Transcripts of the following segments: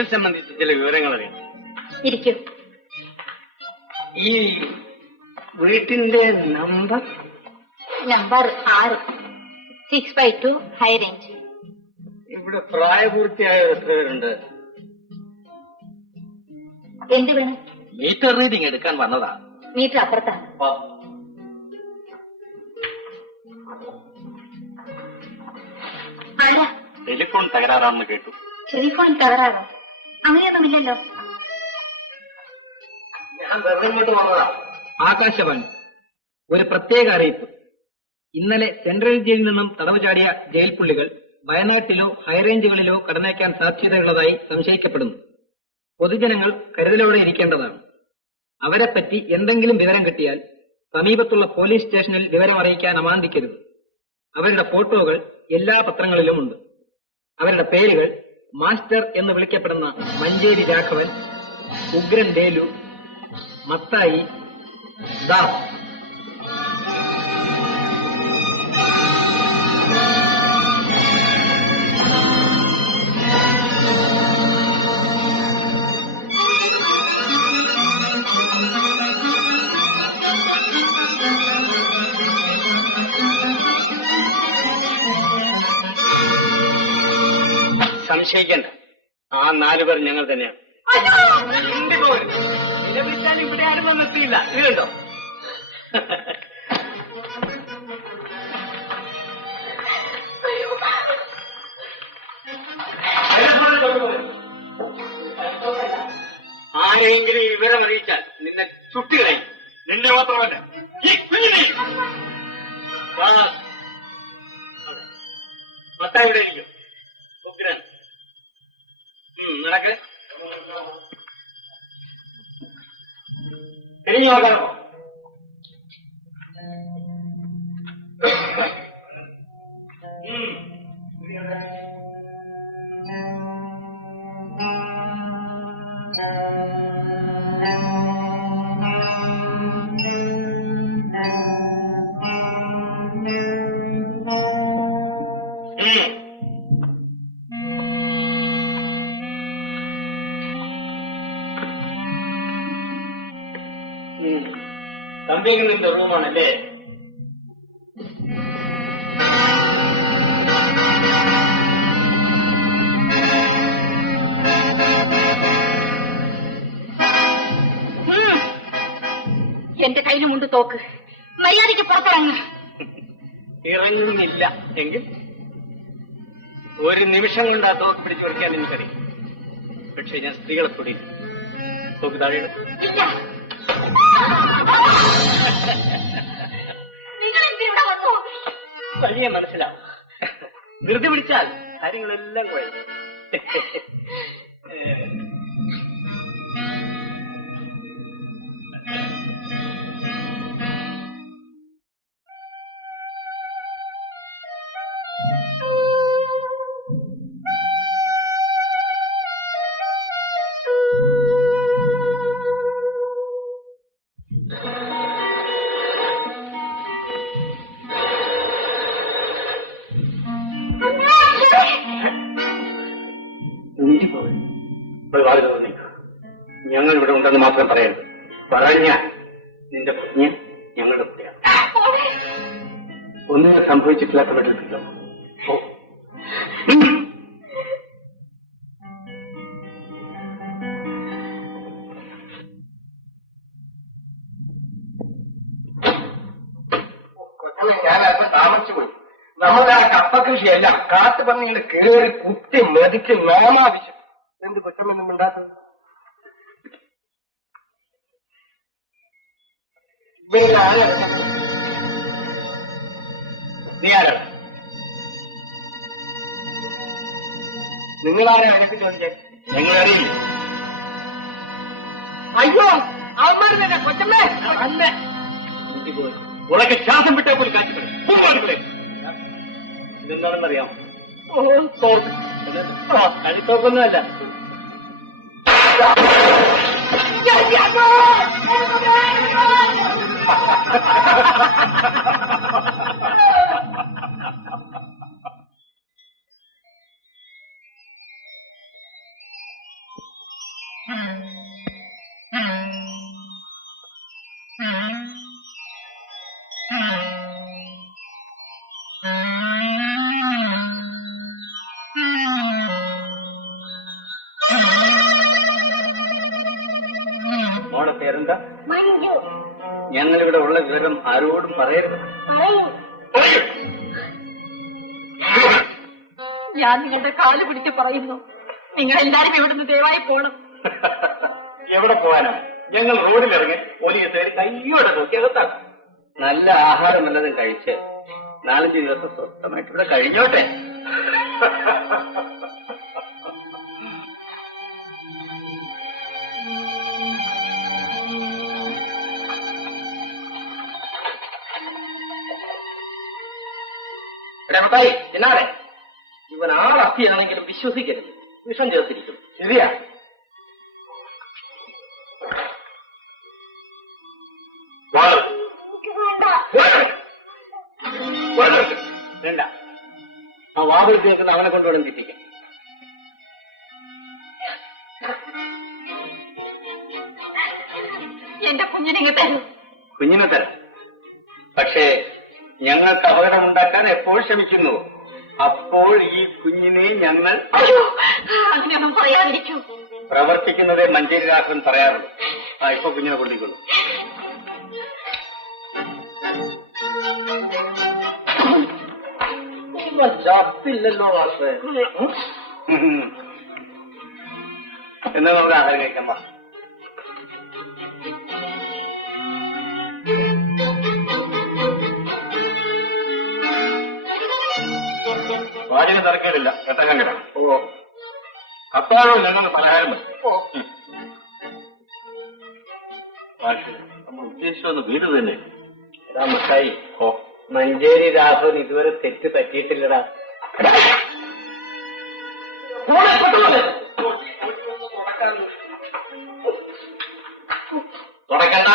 Pension സംബന്ധിച്ച് ചില വിവരങ്ങൾ അറിയാം. ഇരിക്കും. ഈ വീട്ടിന്റെ നമ്പർ 6, 6/2 ഹൈ റേഞ്ച്. ഇവിടെ പ്രായപൂർത്തിയായ എത്ര പേരുണ്ട്? എന്ത് വേണം? മീറ്റർ റീഡിംഗ് എടുക്കാൻ വന്നതാ. മീറ്റർ അപ്പുറത്താണ്. ആരാ? ടെലിഫോൺ തകരാറാണെന്ന് കേട്ടു. ടെലിഫോൺ തകരാറോ? അങ്ങനെയൊന്നുമില്ലല്ലോ. ഞാൻ വെറുതെ ഇങ്ങോട്ട് വന്നതാ. ആകാശവാണി. ഒരു പ്രത്യേക അറിയിപ്പ്. ഇന്നലെ സെൻട്രൽ ജയിലിൽ നിന്നും തടവ് ചാടിയ ജയിൽ പുള്ളികൾ വയനാട്ടിലോ ഹൈറേഞ്ചുകളിലോ കടന്നേക്കാൻ സാധ്യതയുള്ളതായി സംശയിക്കപ്പെടുന്നു. പൊതുജനങ്ങൾ കരുതലോടെ ഇരിക്കേണ്ടതാണ്. അവരെപ്പറ്റി എന്തെങ്കിലും വിവരം കിട്ടിയാൽ സമീപത്തുള്ള പോലീസ് സ്റ്റേഷനിൽ വിവരം അറിയിക്കാൻ അമാന്തിക്കരുത്. അവരുടെ ഫോട്ടോകൾ എല്ലാ പത്രങ്ങളിലുമുണ്ട്. അവരുടെ പേരുകൾ മാസ്റ്റർ എന്ന് വിളിക്കപ്പെടുന്ന മഞ്ചേരി രാഘവൻ, ഉഗ്രൻ ദേലു, മത്തായി, ദാസ്. സംശയിക്കേണ്ട, ആ 4 പേർ ഞങ്ങൾ തന്നെയാണ്. വിളിച്ചാലും ഇവിടെ ആരും നിർത്തിയില്ല. ഇതുണ്ടോ? ആരെങ്കിലും വിവരം അറിയിച്ചാൽ നിന്നെ ചുട്ടുകളയും. നിന്നെ മാത്രമല്ല, ഈ കുഞ്ഞിനെയും. മത്തായിയുടെ ഇരിക്കും. ഉഗ്രൻ നടക്ക്. തിരിഞ്ഞു നോക്കാമോ? തമ്പിയുടെ റൂമാണല്ലേ? എന്റെ കയ്യിലുമുണ്ട് തോക്ക്. മര്യാദയ്ക്ക് പുറത്തിറങ്ങും. ഇറങ്ങുന്നില്ല എങ്കിൽ ഒരു നിമിഷം കൊണ്ട് ആ തോക്ക് പിടിച്ചു വയ്ക്കാൻ എനിക്കറിയാം. പക്ഷെ ഞാൻ സ്ത്രീകളെ തൊടിയില്ല. തോക്ക് താഴെ വലിയ മനസ്സിലാവും. ധൃതി പിടിച്ചാൽ കാര്യങ്ങളെല്ലാം കുഴയും. ഞങ്ങൾ ഇവിടെ ഉണ്ടെന്ന് മാത്രം പറയരുത്. പറഞ്ഞാൽ നിന്റെ കുഞ്ഞ് ഞങ്ങളുടെ കുട്ടിയാണ്. ഒന്നും സംഭവിച്ചിട്ടില്ലാത്ത പെട്ടിട്ടില്ലോ. ഞാനത് താമസിച്ചു പോയി. നമ്മുടെ ആ കപ്പ കൃഷിയെല്ലാം കാത്തു പറഞ്ഞിങ്ങനെ കയറി കുത്തി മെതിച്ച് നോമാവശ്യം. എന്ത് കുറ്റമൊന്നും ഉണ്ടാക്കുന്നത്? നീ ആരാണ്? നിങ്ങളാരെ അനുഭവിച്ചോദിക്കാൻ ഞങ്ങളറിയില്ല. അയ്യോ, അവന്മാർ തന്നെ കൊച്ചമ്മേ. അമ്മ ഉളക്കെ ശ്വാസം വിട്ടാൽ പോലും കാറ്റിപ്പോ. ഇതെന്താണെന്നറിയാം? കളിത്തോക്കൊന്നുമല്ല. മോളെ പേരെന്താ? ഞങ്ങളിവിടെ ഉള്ള വിവരം ആരോടും പറയരുത്. ഞാൻ നിങ്ങളുടെ കാല് പിടിച്ച് പറയുന്നു, നിങ്ങൾ എല്ലാരും ഇവിടുന്ന് ദയവായി പോണം. എവിടെ പോകാനാ? ഞങ്ങൾ റോഡിലിറങ്ങി പോലീസുകാർ കയ്യോടെ നോക്കി അകത്താക്കും. നല്ല ആഹാരം വല്ലതും കഴിച്ച് 4-5 ദിവസം സ്വസ്ഥമായിട്ട് ഇവിടെ കഴിഞ്ഞോട്ടെ. ായി എന്നാടെ ഇവൻ ആളത്തിയാണെങ്കിലും വിശ്വസിക്കരുത്, വിഷം ചേർത്തിരിക്കും. ശരിയാ? വേണ്ട, ആ വാഹനത്തിലേക്ക് അവനെ കൊണ്ടുവേണം തെറ്റിക്കാൻ. എന്റെ കുഞ്ഞിനെ തരൂ. കുഞ്ഞിനെ തരാം, പക്ഷേ ഞങ്ങൾക്ക് അപകടം ഉണ്ടാക്കാൻ എപ്പോൾ ശ്രമിക്കുന്നു അപ്പോൾ ഈ കുഞ്ഞിനെ ഞങ്ങൾ അങ്ങനെയൊന്നും പറയാതിരിക്കൂ. പ്രവർത്തിക്കുന്നതേ മഞ്ചേരി രാഘവൻ പറയാറുള്ളൂ. ആ ഇപ്പൊ കുഞ്ഞിനെ കൊണ്ടിരിക്കുന്നു. ചപ്പില്ലല്ലോ മാസ്റ്റർ. എന്നാ നമ്മൾ ആഹാരം കഴിക്കാൻ പാ. വാടിന് തിരക്കില്ല, പെട്ടെന്ന്. ഓ അത്താഴോ ഞങ്ങൾ പലഹാരം മതി. നമ്മൾ ഉദ്ദേശിച്ചൊന്ന് വീട് തന്നെ. ഇതാ മിഠായി. ഓ മഞ്ചേരി രാഘവൻ ഇതുവരെ തെറ്റ് പറ്റിയിട്ടില്ലടാ. തുടക്കണ്ട.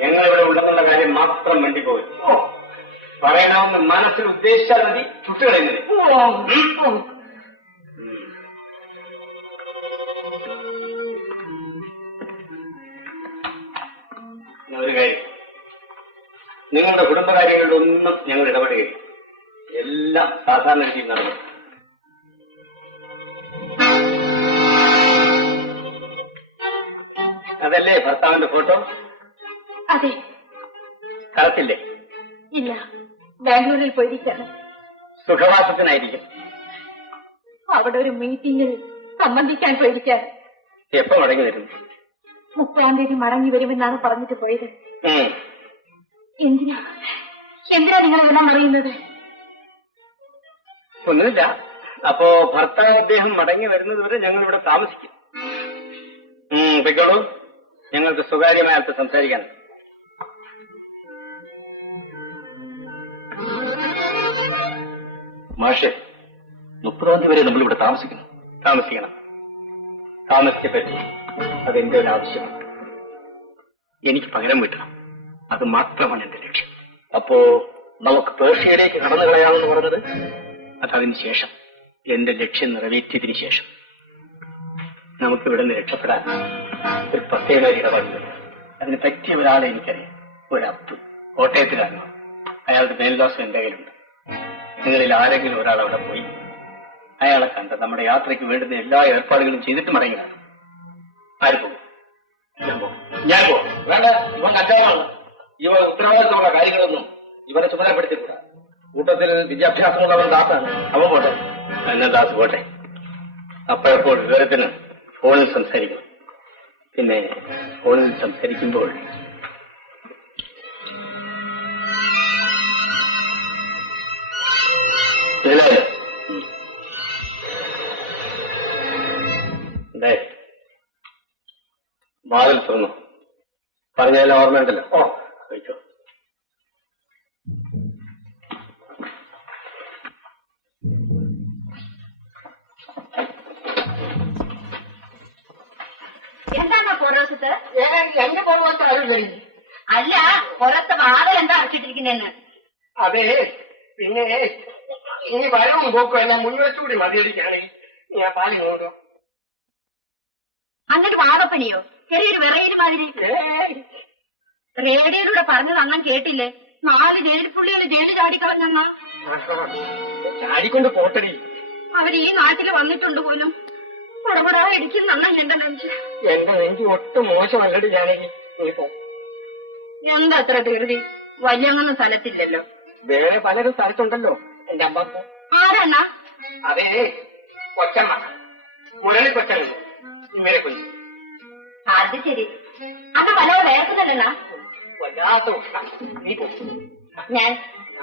ഞങ്ങളിവിടെ ഉണ്ടെന്നുള്ള കാര്യം മാത്രം വേണ്ടിപ്പോകും. പറയണമെന്ന് മനസ്സിൽ ഉദ്ദേശിച്ചാൽ മതി. ചുട്ടുകളയുന്നത് ഒരു കാര്യം, നിങ്ങളുടെ കുടുംബകാര്യങ്ങളിലൊന്നും ഞങ്ങൾ ഇടപെടുകയില്ല. എല്ലാം സാധാരണ രീതിയിൽ നടക്കും. അതല്ലേ ഭർത്താവിന്റെ ഫോട്ടോ? അതെ. കളത്തില്ലേ? ഇല്ല, ബാംഗ്ലൂരിൽ പോയിരിക്കാണ്. സുഖവാസത്തിനായിരിക്കും. അവിടെ ഒരു മീറ്റിംഗിൽ സംബന്ധിക്കാൻ പോയിരിക്കാണ്. എപ്പോ മടങ്ങി വരും? 30-ാം തീയതി മടങ്ങി വരുമെന്നാണ് പറഞ്ഞിട്ട് പോയത്. എന്തിനാ നിങ്ങൾ എല്ലാം അറിയുന്നത്? ഒന്നുമില്ല. അപ്പോ ഭർത്താവ് അദ്ദേഹം മടങ്ങി വരുന്നതുവരെ ഞങ്ങൾ ഇവിടെ താമസിക്കും. പൊയ്ക്കോളൂ, ഞങ്ങൾക്ക് സ്വകാര്യമായ അല്പം സംസാരിക്കാൻ. മാഷെ, 30-ാം തീയതി വരെ നമ്മളിവിടെ താമസിക്കണം. താമസിച്ചെ പറ്റി അതെന്റെ ഒരു ആവശ്യമാണ്. എനിക്ക് പകരം വീട്ടണം, അത് മാത്രമാണ് എന്റെ ലക്ഷ്യം. അപ്പോ നമുക്ക് പേർഷ്യയിലേക്ക് കടന്നു കളയാമെന്ന് പറഞ്ഞത് അതതിന് ശേഷം, എന്റെ ലക്ഷ്യം നിറവേറ്റിയതിനു ശേഷം നമുക്കിവിടെ നിന്ന് രക്ഷപ്പെടാൻ ഒരു പ്രത്യേക ഇടപാടുണ്ട്. അതിന് പറ്റിയ ഒരാളെ എനിക്കറിയാം. ഒരപ്പ്, കോട്ടയത്തിലാണ്. അയാളുടെ മേൽദാസം എന്റെ കയ്യിലുണ്ട്. നിങ്ങളിൽ ആരെങ്കിലും ഒരാൾ അവിടെ പോയി അയാളെ കണ്ട് നമ്മുടെ യാത്രയ്ക്ക് വേണ്ടുന്ന എല്ലാ ഏർപ്പാടുകളും ചെയ്തിട്ട് മടങ്ങിയാണ്. ആര് പോകും? ഞാൻ പോകും. വേണ്ട, ഇവൻ കച്ചവടമാണ്. ഇവ ഉത്തരവാദിത്തമുള്ള കാര്യങ്ങളൊന്നും ഇവരെ ചുമതലപ്പെടുത്തില്ല. കൂട്ടത്തിൽ വിദ്യാഭ്യാസമുള്ളവൻ ദാസാണ്. അവൻ പോട്ടെ, എന്നെ ദാസ് പോട്ടെ. അപ്പോഴപ്പോൾ വിവരത്തിന് ഫോണിൽ സംസാരിക്കണം. പിന്നെ ഫോണിൽ സംസാരിക്കുമ്പോൾ വാതിൽ തുറന്നു. പറഞ്ഞതെല്ലാം ഓർമ്മയുണ്ടല്ലോ. ഓ കഴിച്ചോ. എന്താണോ പുറത്ത്? എന്റെ പോകുമ്പോൾ അല്ല, പുറത്ത് വാതിൽ എന്താ അടച്ചിട്ടിരിക്കുന്നെന്ന്. അതെ, പിന്നെ ഇനി വരവും പോക്കും എല്ലാം മുൻവെച്ചുകൂടി മതിയടിക്കാണ് ഞാൻ പാലി നോക്കും. എന്നിട്ട് വാദപ്പണിയോ? ചെറിയൊരു വിറയില് മാതിരി. റേഡിയോയിലൂടെ പറഞ്ഞത് അണ്ണൻ കേട്ടില്ലേ? 4 ജയിൽപ്പുള്ളികൾ ജയിലിൽ ചാടിക്കളഞ്ഞെന്ന. ചാടിക്കൊണ്ട് പോട്ടടി. അവര് ഈ നാട്ടിൽ വന്നിട്ടുണ്ട് പോലും. പുറപ്പെടാ ഇടിക്കുന്ന അണ്ണൻ എന്റെ നെഞ്ച്. എന്റെ നെഞ്ച് ഒട്ടും മോശമല്ലടി ജാനകി. നീ പോ. എന്താ അത്ര ധൃതി? വലിയൊന്നും സ്ഥലത്തില്ലല്ലോ. വേറെ പലരും സ്ഥലത്തുണ്ടല്ലോ എന്റെ അമ്മക്ക്. ആരണ്ണ? അതേ കൊച്ചമ്മ, മുരളി കൊച്ചമ്മ, ഇവരെ കുഞ്ഞു. അത് ശരി. അത് വല്ല വേർക്കുന്നല്ലണ്ണ. വല്ലാത്ത ഉഷ്ണം. നീ പോ. ഞാൻ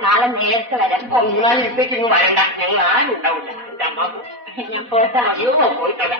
നാളെ നേരത്തെ വരാം. ഞാൻ ഇത്തേക്ക് ഇങ്ങ് വരണ്ട. ഞങ്ങൾ ആരും ഉണ്ടാവില്ല. എന്റെ അമ്മ ഞാൻ പോട്ടാ. അയ്യോ പോയിട്ടല്ല.